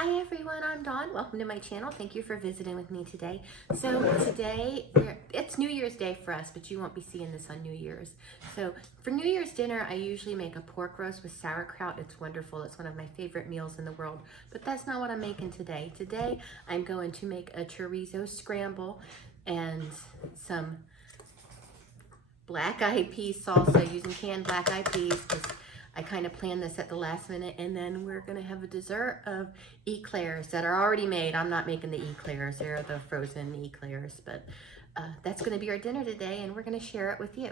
Hi everyone, I'm Dawn. Welcome to my channel. Thank you for visiting with me today. So today, it's New Year's Day for us, but you won't be seeing this on New Year's. So for New Year's dinner, I usually make a pork roast with sauerkraut. It's wonderful. It's one of my favorite meals in the world, but that's not what I'm making today. Today, I'm going to make a chorizo scramble and some black eyed peas salsa using canned black eyed peas because I kind of planned this at the last minute. And then we're going to have a dessert of eclairs that are already made. I'm not making the eclairs, they're the frozen eclairs, but that's going to be our dinner today and we're going to share it with you.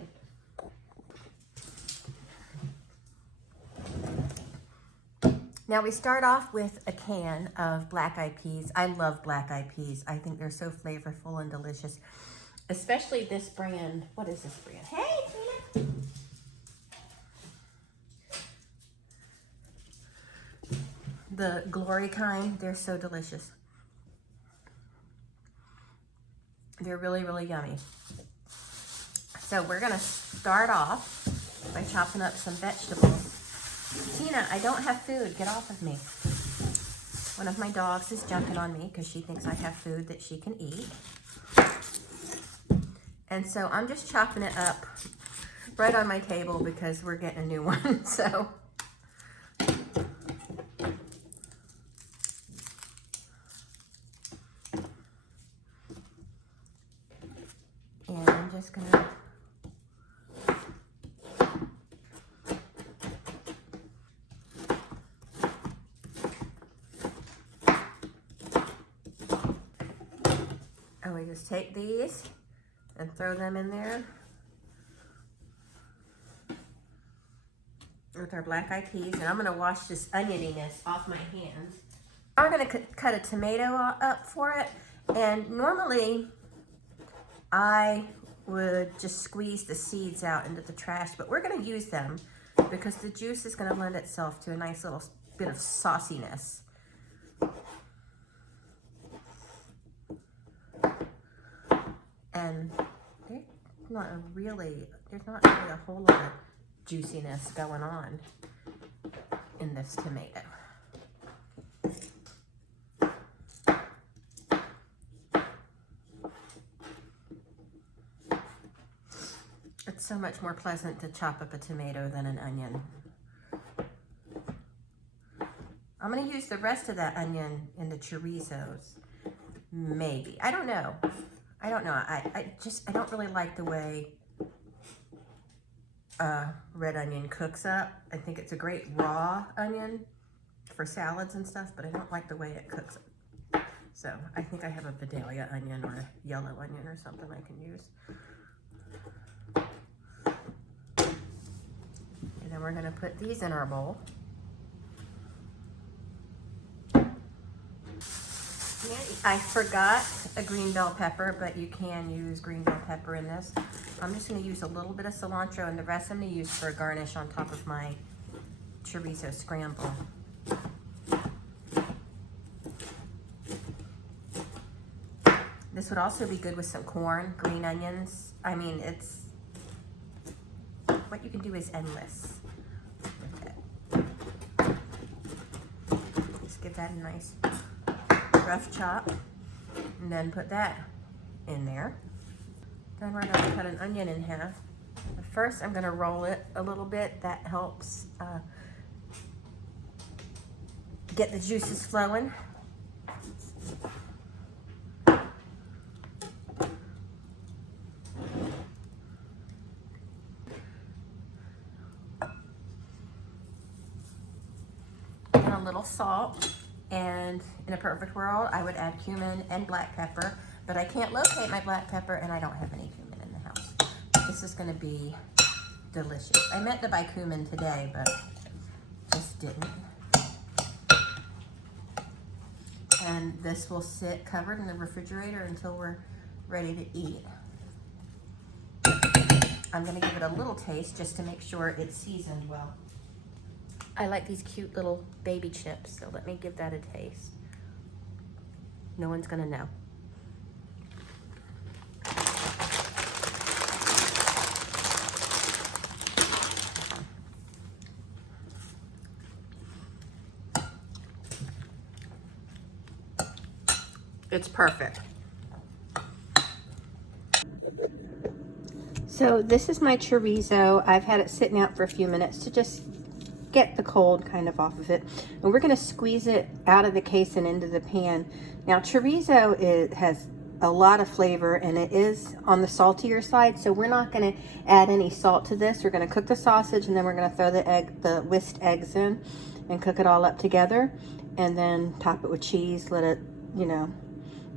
Now we start off with a can of black eyed peas. I love black eyed peas. I think they're so flavorful and delicious. Especially this brand. What is this brand? Hey, Tina. The Glory kind. They're so delicious. They're really, really yummy. So we're going to start off by chopping up some vegetables. Tina, I don't have food. Get off of me. One of my dogs is jumping on me because she thinks I have food that she can eat. And so I'm just chopping it up right on my table because we're getting a new one. So and I'm just gonna we just take these and throw them in there with our black eyed peas. And I'm gonna wash this onioniness off my hands. I'm gonna cut a tomato up for it. And normally I would just squeeze the seeds out into the trash, but we're gonna use them because the juice is gonna lend itself to a nice little bit of sauciness. And there's not really a whole lot of juiciness going on in this tomato. It's so much more pleasant to chop up a tomato than an onion. I'm going to use the rest of that onion in the chorizos. Maybe. I don't know. I don't really like the way red onion cooks up. I think it's a great raw onion for salads and stuff, but I don't like the way it cooks up. So I think I have a Vidalia onion or a yellow onion or something I can use. And then we're going to put these in our bowl. I forgot a green bell pepper, but you can use green bell pepper in this. I'm just going to use a little bit of cilantro, and the rest I'm going to use for a garnish on top of my chorizo scramble. This would also be good with some corn, green onions. I mean, it's what you can do is endless with it. Just give that a nice rough chop, and then put that in there. Then we're going to cut an onion in half. But first, I'm going to roll it a little bit. That helps get the juices flowing. And a little salt. And in a perfect world, I would add cumin and black pepper, but I can't locate my black pepper and I don't have any cumin in the house. This is going to be delicious. I meant to buy cumin today, but just didn't. And this will sit covered in the refrigerator until we're ready to eat. I'm going to give it a little taste just to make sure it's seasoned well. I like these cute little baby chips, so let me give that a taste. No one's gonna know. It's perfect. So this is my chorizo. I've had it sitting out for a few minutes to just get the cold kind of off of it. And we're gonna squeeze it out of the case and into the pan. Now chorizo has a lot of flavor and it is on the saltier side, so we're not gonna add any salt to this. We're gonna cook the sausage and then we're gonna throw the whisked eggs in and cook it all up together, and then top it with cheese, let it, you know,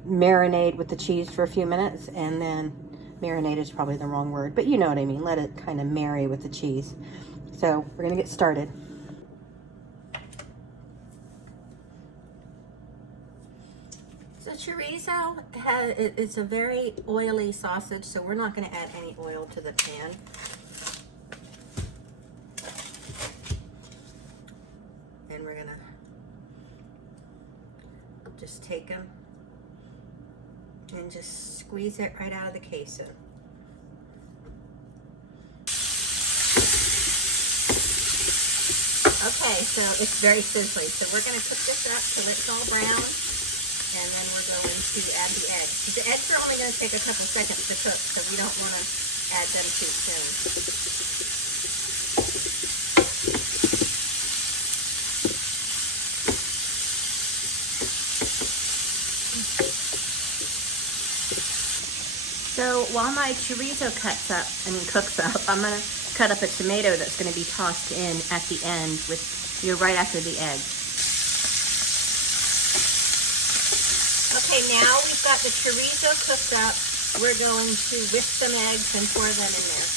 marinate with the cheese for a few minutes, and then marinate is probably the wrong word, but you know what I mean. Let it kind of marry with the cheese. So we're gonna get started. So chorizo it's a very oily sausage, so we're not gonna add any oil to the pan. And we're gonna just take them and just squeeze it right out of the casing. Okay, so it's very sizzly. So we're going to cook this up till it's all brown, and then we're going to add the eggs. The eggs are only going to take a couple seconds to cook, so we don't want to add them too soon. So while my chorizo cooks up, I'm going to cut up a tomato that's going to be tossed in at the end with, right after the egg. Okay, now we've got the chorizo cooked up. We're going to whisk some eggs and pour them in there.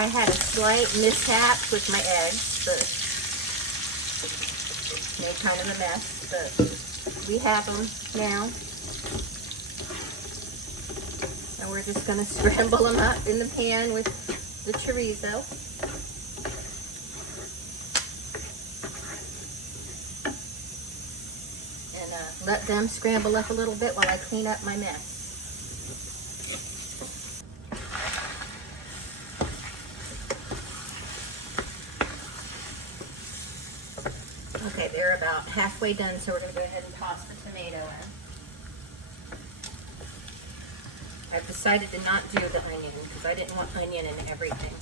I had a slight mishap with my eggs, but made kind of a mess, but we have them now. And we're just going to scramble them up in the pan with the chorizo. And let them scramble up a little bit while I clean up my mess. Okay, they're about halfway done, so we're going to go ahead and toss the tomato in. I've decided to not do the onion because I didn't want onion in everything.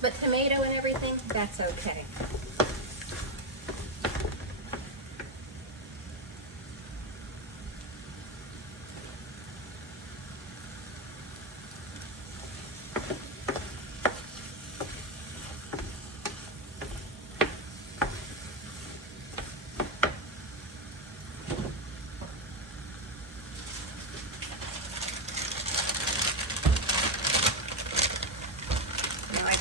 But tomato and everything, that's okay.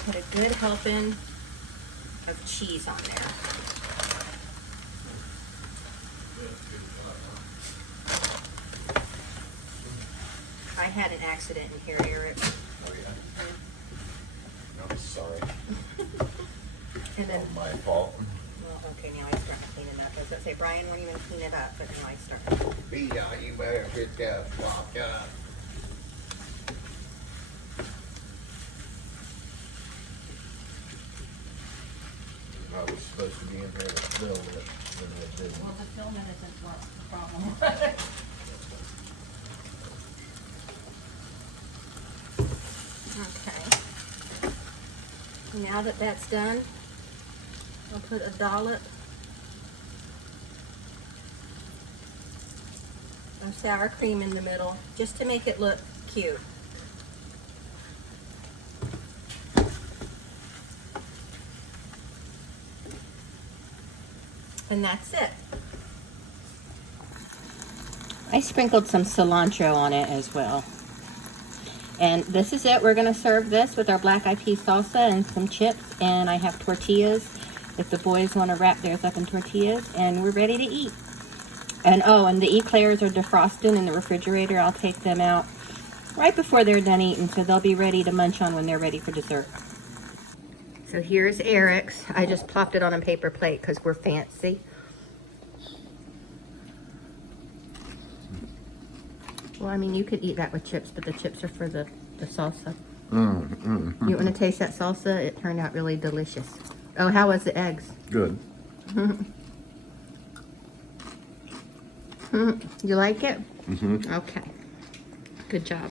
Put a good helping of cheese on there. I had an accident in here, Eric. Oh yeah? I'm sorry. And then, My fault. well, okay, now I start cleaning up. I was going to say, Brian won't even clean it up, but now I start. Yeah, you better get that flopped up. I was supposed to be in there to film it, and it didn't. Well, the filming isn't what's the problem. Okay. Now that that's done, I'll put a dollop of sour cream in the middle, just to make it look cute. And that's it. I sprinkled some cilantro on it as well. And this is it. We're going to serve this with our black eyed pea salsa and some chips. And I have tortillas if the boys want to wrap theirs up in tortillas. And we're ready to eat. And oh, and the eclairs are defrosting in the refrigerator. I'll take them out right before they're done eating, so they'll be ready to munch on when they're ready for dessert. So here's Eric's. I just plopped it on a paper plate because we're fancy. Well, I mean, you could eat that with chips, but the chips are for the salsa. You want to taste that salsa? It turned out really delicious. Oh, how was the eggs? Good. You like it? Okay. Good job.